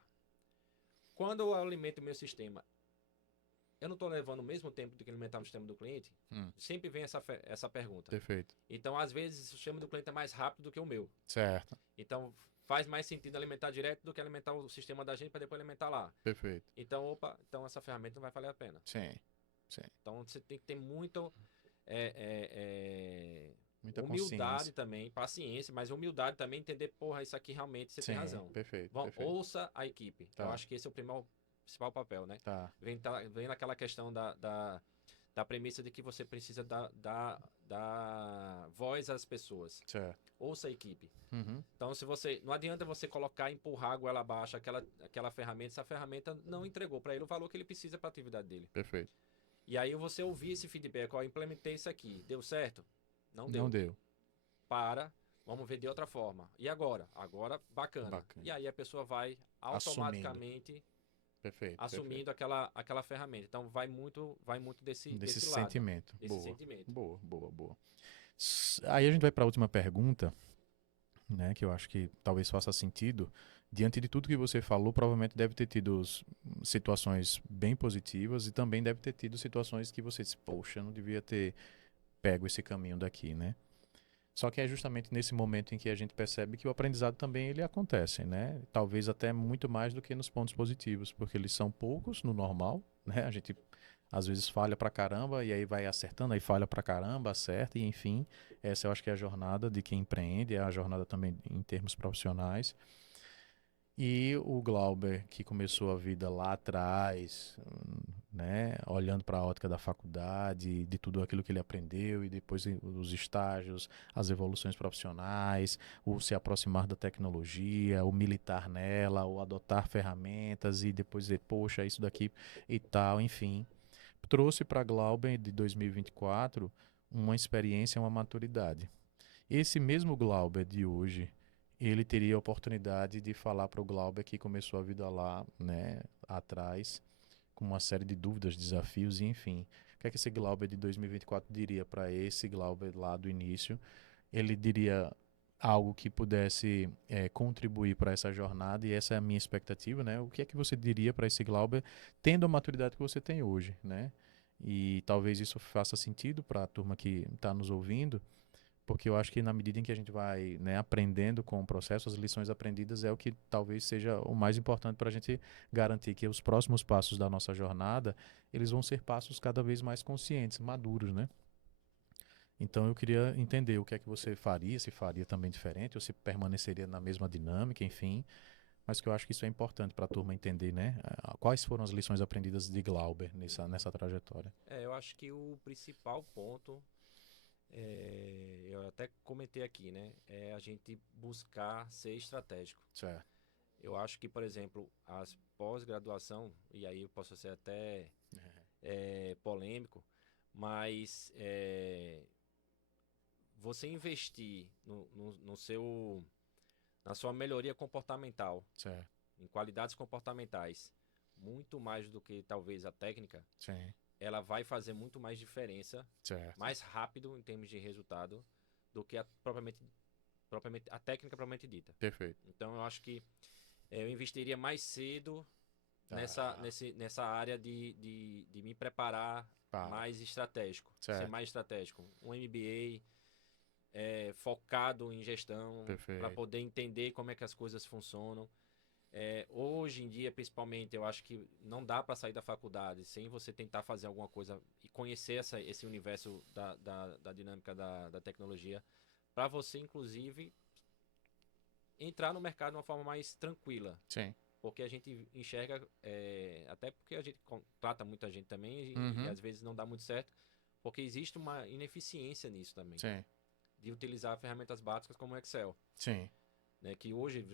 Quando eu alimento o meu sistema, eu não estou levando o mesmo tempo do que alimentar o sistema do cliente? Sempre vem essa pergunta. perfeito. Então, às vezes, o sistema do cliente é mais rápido do que o meu. Certo, Então, faz mais sentido alimentar direto do que alimentar o sistema da gente para depois alimentar lá. perfeito. Então, então essa ferramenta não vai valer a pena. Sim, sim. Então, você tem que ter muito Muita humildade consciência. também, paciência, mas humildade também entender, porra, isso aqui realmente você tem Sim, razão. perfeito, perfeito. Ouça a equipe. Eu Tá, acho que esse é o principal papel, né? tá. Vem naquela questão da premissa de que você precisa dar voz às pessoas. Certo. Ouça a equipe. Uhum, Então, não adianta você colocar, empurrar a goela abaixo aquela ferramenta, se a ferramenta não entregou para ele o valor que ele precisa para a atividade dele. perfeito. E aí você ouvir esse feedback, ó, implementei isso aqui, deu certo? Não deu. Não deu. Vamos ver de outra forma. E agora? Agora, bacana. Bacana. E aí a pessoa vai automaticamente Perfeito, assumindo aquela ferramenta. Então vai muito desse desse lado, sentimento. desse Boa, sentimento. boa, boa, boa. Aí a gente vai para a última pergunta, né, que eu acho que talvez faça sentido. Diante de tudo que você falou, provavelmente deve ter tido situações bem positivas e também deve ter tido situações que você disse, poxa, eu não devia ter pego esse caminho daqui, né? Só que é justamente nesse momento em que a gente percebe que o aprendizado também ele acontece, né? Talvez até muito mais do que nos pontos positivos, porque eles são poucos no normal, né? A gente às vezes falha pra caramba e aí vai acertando, aí falha pra caramba, acerta e enfim, essa eu acho que é a jornada de quem empreende, é a jornada também em termos profissionais. E o Glauber, que começou a vida lá atrás, né, olhando para a ótica da faculdade, de tudo aquilo que ele aprendeu e depois os estágios, as evoluções profissionais, o se aproximar da tecnologia, o militar nela, o adotar ferramentas e depois dizer, poxa, isso daqui e tal, enfim. Trouxe para Glauber de 2024 uma experiência, uma maturidade. Esse mesmo Glauber de hoje, ele teria a oportunidade de falar para o Glauber que começou a vida lá, né, atrás, com uma série de dúvidas, desafios e enfim. O que é que esse Glauber de 2024 diria para esse Glauber lá do início? Ele diria algo que pudesse contribuir para essa jornada e essa é a minha expectativa, né? O que é que você diria para esse Glauber tendo a maturidade que você tem hoje, né? E talvez isso faça sentido para a turma que está nos ouvindo, porque eu acho que na medida em que a gente vai, né, aprendendo com o processo, as lições aprendidas é o que talvez seja o mais importante para a gente garantir que os próximos passos da nossa jornada, eles vão ser passos cada vez mais conscientes, maduros, né? Então eu queria entender o que é que você faria, se faria também diferente, ou se permaneceria na mesma dinâmica, enfim. Mas que eu acho que isso é importante para a turma entender, né? Quais foram as lições aprendidas de Glauber nessa trajetória. Eu acho que o principal ponto Eu até comentei aqui, né? É a gente buscar ser estratégico. Certo. Eu acho que, por exemplo, as pós-graduação, e aí eu posso ser até polêmico, mas você investir na sua melhoria comportamental, Certo. em qualidades comportamentais, muito mais do que talvez a técnica, Sim. ela vai fazer muito mais diferença, Certo. mais rápido em termos de resultado, do que a técnica propriamente dita. Perfeito. Então eu acho que eu investiria mais cedo Tá. nessa área de me preparar Para. mais estratégico, ser Certo. mais estratégico. Um MBA focado em gestão, para Perfeito. poder entender como é que as coisas funcionam. Hoje em dia, principalmente, eu acho que não dá para sair da faculdade sem você tentar fazer alguma coisa e conhecer esse universo da dinâmica da tecnologia, para você, inclusive, entrar no mercado de uma forma mais tranquila. Sim. Porque a gente enxerga, até porque a gente contrata muita gente também e Uhum. às vezes não dá muito certo, porque existe uma ineficiência nisso também, Sim. de utilizar ferramentas básicas como o Excel, Sim. né, que hoje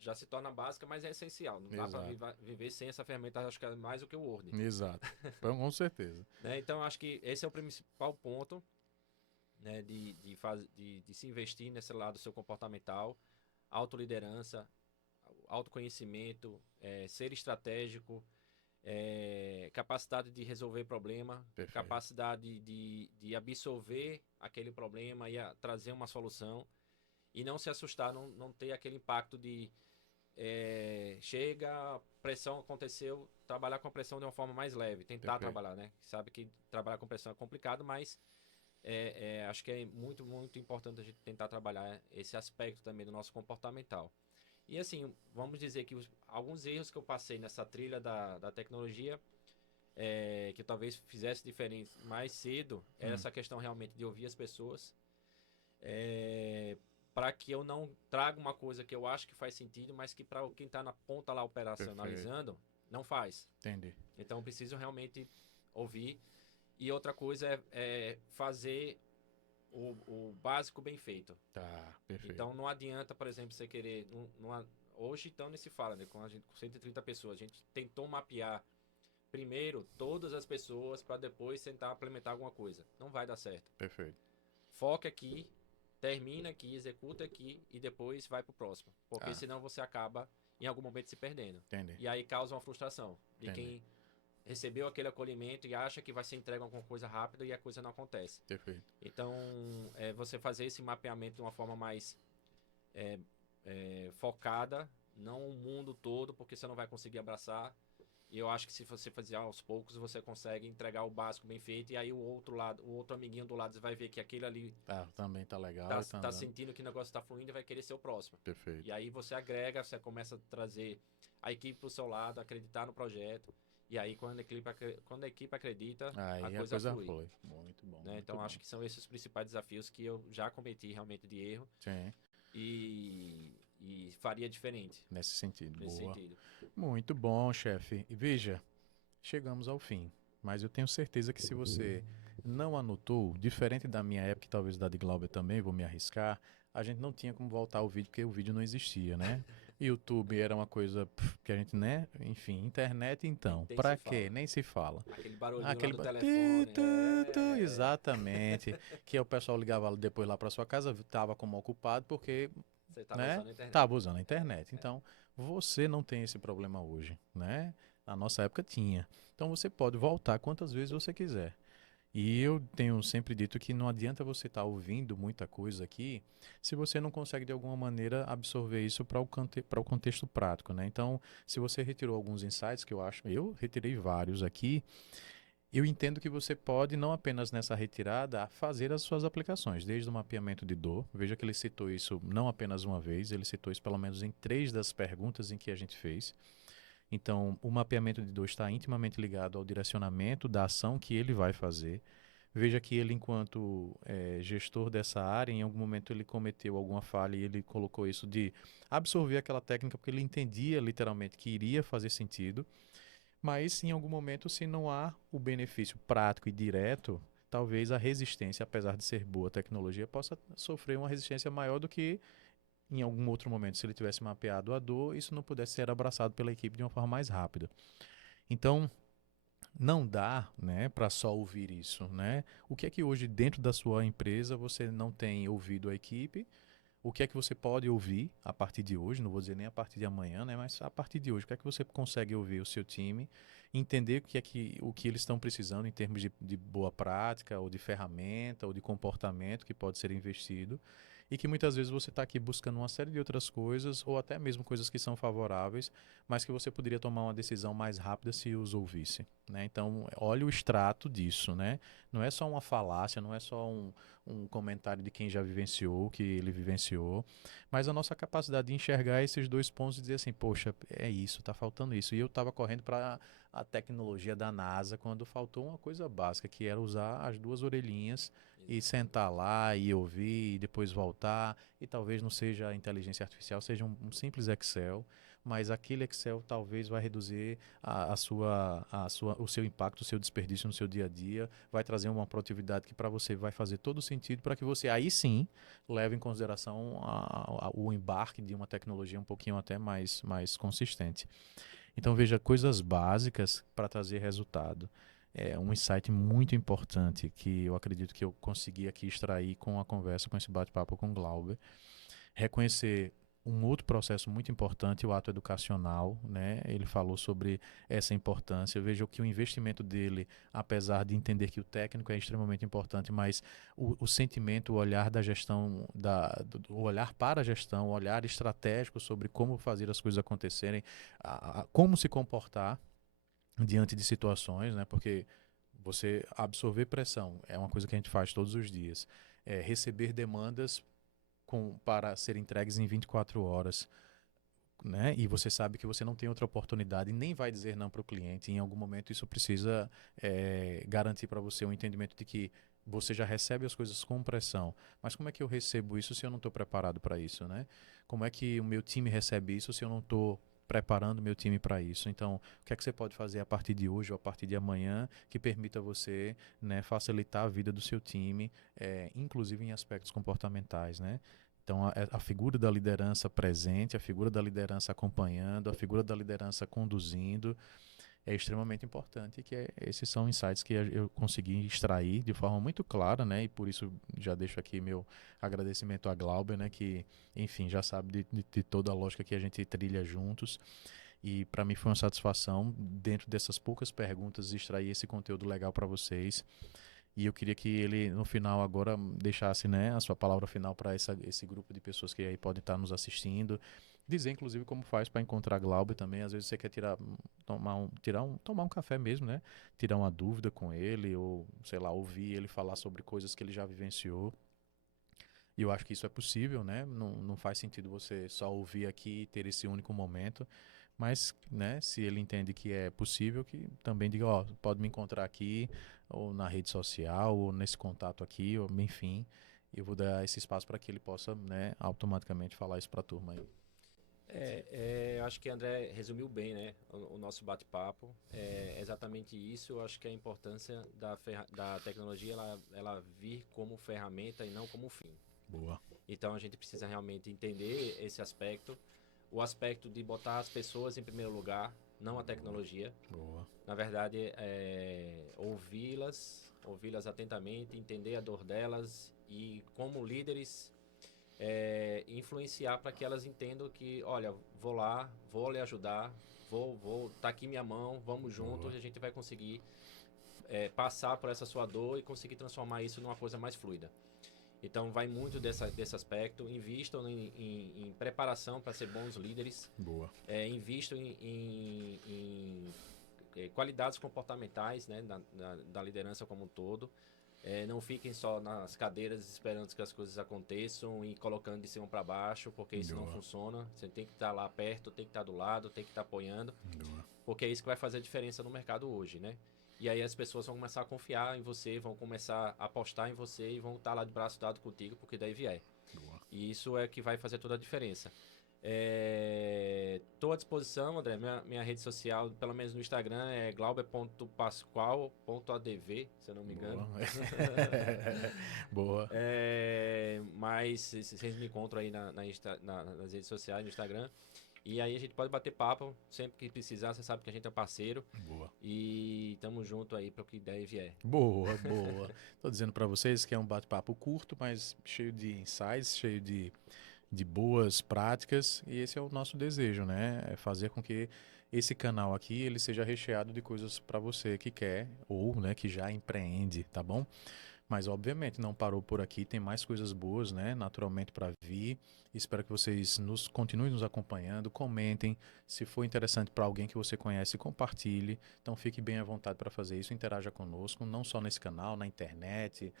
já se torna básica, mas é essencial. Não dá para Exato. viver sem essa ferramenta, acho que é mais do que o Word. Exato. Bom, com certeza. Né? Então, acho que esse é o principal ponto, né, de se investir nesse lado seu comportamental, autoliderança, autoconhecimento, ser estratégico, capacidade de resolver problema, Perfeito. capacidade de absorver aquele problema e trazer uma solução e não se assustar, não ter aquele impacto de chega, pressão aconteceu, trabalhar com a pressão de uma forma mais leve, tentar Perfeito. trabalhar, né? Sabe que trabalhar com pressão é complicado, mas acho que é muito, muito importante a gente tentar trabalhar esse aspecto também do nosso comportamental. E assim, vamos dizer que alguns erros que eu passei nessa trilha da tecnologia, que talvez fizesse diferente mais cedo, era essa questão realmente de ouvir as pessoas, para que eu não traga uma coisa que eu acho que faz sentido, mas que para quem está na ponta lá Perfeito. operacionalizando, não faz. Entendi. Então eu preciso realmente ouvir. E outra coisa é fazer o básico bem feito. Tá. Perfeito. Então não adianta, por exemplo, você querer. Hoje então nem se fala, né? Com 130 pessoas, a gente tentou mapear primeiro todas as pessoas para depois tentar implementar alguma coisa. Não vai dar certo. Perfeito. Foca aqui, termina aqui, executa aqui e depois vai pro próximo. Porque Ah, senão você acaba em algum momento se perdendo. entendi. E aí causa uma frustração de Entendi. quem recebeu aquele acolhimento e acha que vai ser entregue alguma coisa rápida e a coisa não acontece. Perfeito. Então, você fazer esse mapeamento de uma forma mais focada, não o mundo todo, porque você não vai conseguir abraçar. E eu acho que se você fazer aos poucos, você consegue entregar o básico bem feito. E aí o outro lado, o outro amiguinho do lado vai ver que aquele ali Tá, também tá legal tá, e tá tá andando. sentindo que o negócio tá fluindo e vai querer ser o próximo. E Perfeito. aí você agrega, você começa a trazer a equipe pro seu lado, acreditar no projeto. E aí quando a equipe acredita, a Aí a coisa coisa flui. foi. Muito bom, Né? muito Então bom. acho que são esses os principais desafios que eu já cometi realmente de erro Sim, e faria diferente nesse sentido. nesse Boa. sentido. Muito bom, chefe. E veja, chegamos ao fim. Mas eu tenho certeza que se você não anotou, diferente da minha época, e talvez da de Glauber também, vou me arriscar, a gente não tinha como voltar ao vídeo, porque o vídeo não existia, né? YouTube era uma coisa que a gente, né? Enfim, internet então. Nem se Pra quê? fala. Nem se fala. Aquele barulhinho lá Aquele do telefone. exatamente, que o pessoal ligava depois lá para sua casa, tava como ocupado porque, Você estava né, usando a internet. tava usando a internet. Então, você não tem esse problema hoje, né? Na nossa época tinha. Então você pode voltar quantas vezes você quiser. E eu tenho sempre dito que não adianta você estar ouvindo muita coisa aqui se você não consegue de alguma maneira absorver isso para o contexto prático, né? Então, se você retirou alguns insights que eu retirei vários aqui, eu entendo que você pode, não apenas nessa retirada, fazer as suas aplicações, desde o mapeamento de dor. Veja que ele citou isso não apenas uma vez, ele citou isso pelo menos em 3 das perguntas em que a gente fez. Então, o mapeamento de dor está intimamente ligado ao direcionamento da ação que ele vai fazer. Veja que ele, enquanto gestor dessa área, em algum momento ele cometeu alguma falha e ele colocou isso de absorver aquela técnica porque ele entendia literalmente que iria fazer sentido. Mas em algum momento, se não há o benefício prático e direto, talvez a resistência, apesar de ser boa tecnologia, possa sofrer uma resistência maior do que em algum outro momento, se ele tivesse mapeado a dor, isso não pudesse ser abraçado pela equipe de uma forma mais rápida. Então, não dá, né, para só ouvir isso, né? O que é que hoje dentro da sua empresa você não tem ouvido a equipe? O que é que você pode ouvir a partir de hoje? Não vou dizer nem a partir de amanhã, né? Mas a partir de hoje, o que é que você consegue ouvir o seu time, entender o que eles estão precisando em termos de boa prática, ou de ferramenta, ou de comportamento que pode ser investido, e que muitas vezes você está aqui buscando uma série de outras coisas, ou até mesmo coisas que são favoráveis, mas que você poderia tomar uma decisão mais rápida se os ouvisse, né? Então, olha o extrato disso, né? Não é só uma falácia, não é só um comentário de quem já vivenciou, o que ele vivenciou, mas a nossa capacidade de enxergar esses dois pontos e dizer assim, poxa, é isso, tá faltando isso. E eu estava correndo para a tecnologia da NASA quando faltou uma coisa básica, que era usar as duas orelhinhas e sentar lá e ouvir e depois voltar, e talvez não seja a inteligência artificial, seja um simples Excel, mas aquele Excel talvez vai reduzir o seu impacto, o seu desperdício no seu dia a dia, vai trazer uma produtividade que para você vai fazer todo sentido para que você aí sim leve em consideração o embarque de uma tecnologia um pouquinho até mais consistente. Então veja coisas básicas para trazer resultado. É um insight muito importante que eu acredito que eu consegui aqui extrair com a conversa, com esse bate-papo com o Glauber. Reconhecer um outro processo muito importante, o ato educacional, né? Ele falou sobre essa importância. Veja que o investimento dele, apesar de entender que o técnico é extremamente importante, mas o sentimento, o olhar da gestão, o olhar para a gestão, o olhar estratégico sobre como fazer as coisas acontecerem, como se comportar diante de situações, né? Porque você absorver pressão é uma coisa que a gente faz todos os dias. Receber demandas para serem entregues em 24 horas, né? E você sabe que você não tem outra oportunidade e nem vai dizer não para o cliente. Em algum momento isso precisa garantir para você um entendimento de que você já recebe as coisas com pressão. Mas como é que eu recebo isso se eu não estou preparado para isso, né? Como é que o meu time recebe isso se eu não estou preparando o meu time para isso? Então, o que é que você pode fazer a partir de hoje ou a partir de amanhã que permita você, né, facilitar a vida do seu time, inclusive em aspectos comportamentais, né? Então, a figura da liderança presente, a figura da liderança acompanhando, a figura da liderança conduzindo é extremamente importante, esses são insights que eu consegui extrair de forma muito clara, né? E por isso já deixo aqui meu agradecimento a Glauber, né? Que, enfim, já sabe de toda a lógica que a gente trilha juntos. E para mim foi uma satisfação, dentro dessas poucas perguntas, extrair esse conteúdo legal para vocês. E eu queria que ele, no final, agora deixasse, né, a sua palavra final para esse grupo de pessoas que aí podem estar nos assistindo. Dizer, inclusive, como faz para encontrar Glauber também. Às vezes você quer tomar um café mesmo, né? Tirar uma dúvida com ele, ou, sei lá, ouvir ele falar sobre coisas que ele já vivenciou. E eu acho que isso é possível, né? Não faz sentido você só ouvir aqui e ter esse único momento. Mas, né, se ele entende que é possível, que também diga, ó, pode me encontrar aqui, ou na rede social, ou nesse contato aqui, ou enfim, eu vou dar esse espaço para que ele possa, né, automaticamente falar isso para a turma aí. Eu acho que André resumiu bem, né, o nosso bate-papo. É exatamente isso. Eu acho que a importância da tecnologia ela vir como ferramenta e não como fim. Boa. Então a gente precisa realmente entender esse aspecto, o aspecto de botar as pessoas em primeiro lugar, não a tecnologia. Boa. Na verdade, ouvi-las atentamente, entender a dor delas e como líderes influenciar para que elas entendam que, olha, vou lá, vou lhe ajudar, tá aqui minha mão, vamos juntos e a gente vai conseguir passar por essa sua dor e conseguir transformar isso numa coisa mais fluida. Então vai muito desse aspecto. Invistam em preparação para ser bons líderes. Boa. Invistam em qualidades comportamentais, né, da liderança como um todo. Não fiquem só nas cadeiras esperando que as coisas aconteçam e colocando de cima para baixo, porque isso não funciona. Você tem que estar lá perto, tem que estar do lado, tem que estar apoiando, porque é isso que vai fazer a diferença no mercado hoje, né? E aí as pessoas vão começar a confiar em você, vão começar a apostar em você e vão estar lá de braço dado contigo, porque daí vier. E isso é que vai fazer toda a diferença. Estou à disposição, André. Minha rede social, pelo menos no Instagram, é glauber.pascoal.adv, se eu não me engano. Boa. Mas vocês me encontram aí nas redes sociais, no Instagram. E aí a gente pode bater papo sempre que precisar. Você sabe que a gente é parceiro. Boa. E tamo junto aí para o que der e vier. Boa. Tô dizendo para vocês que é um bate-papo curto, mas cheio de insights, cheio de boas práticas, e esse é o nosso desejo, né? É fazer com que esse canal aqui ele seja recheado de coisas para você que quer ou, né, que já empreende, tá bom? Mas obviamente não parou por aqui, tem mais coisas boas, né, naturalmente para vir. Espero que vocês continuem nos acompanhando, comentem, se for interessante para alguém que você conhece, compartilhe. Então fique bem à vontade para fazer isso, interaja conosco, não só nesse canal, na internet,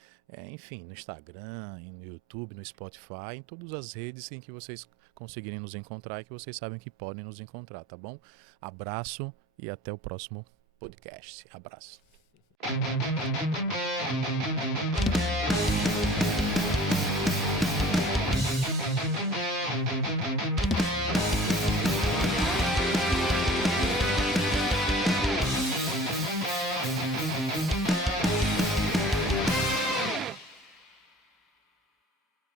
enfim, no Instagram, no YouTube, no Spotify, em todas as redes em que vocês conseguirem nos encontrar e que vocês sabem que podem nos encontrar, tá bom? Abraço e até o próximo podcast. Abraço.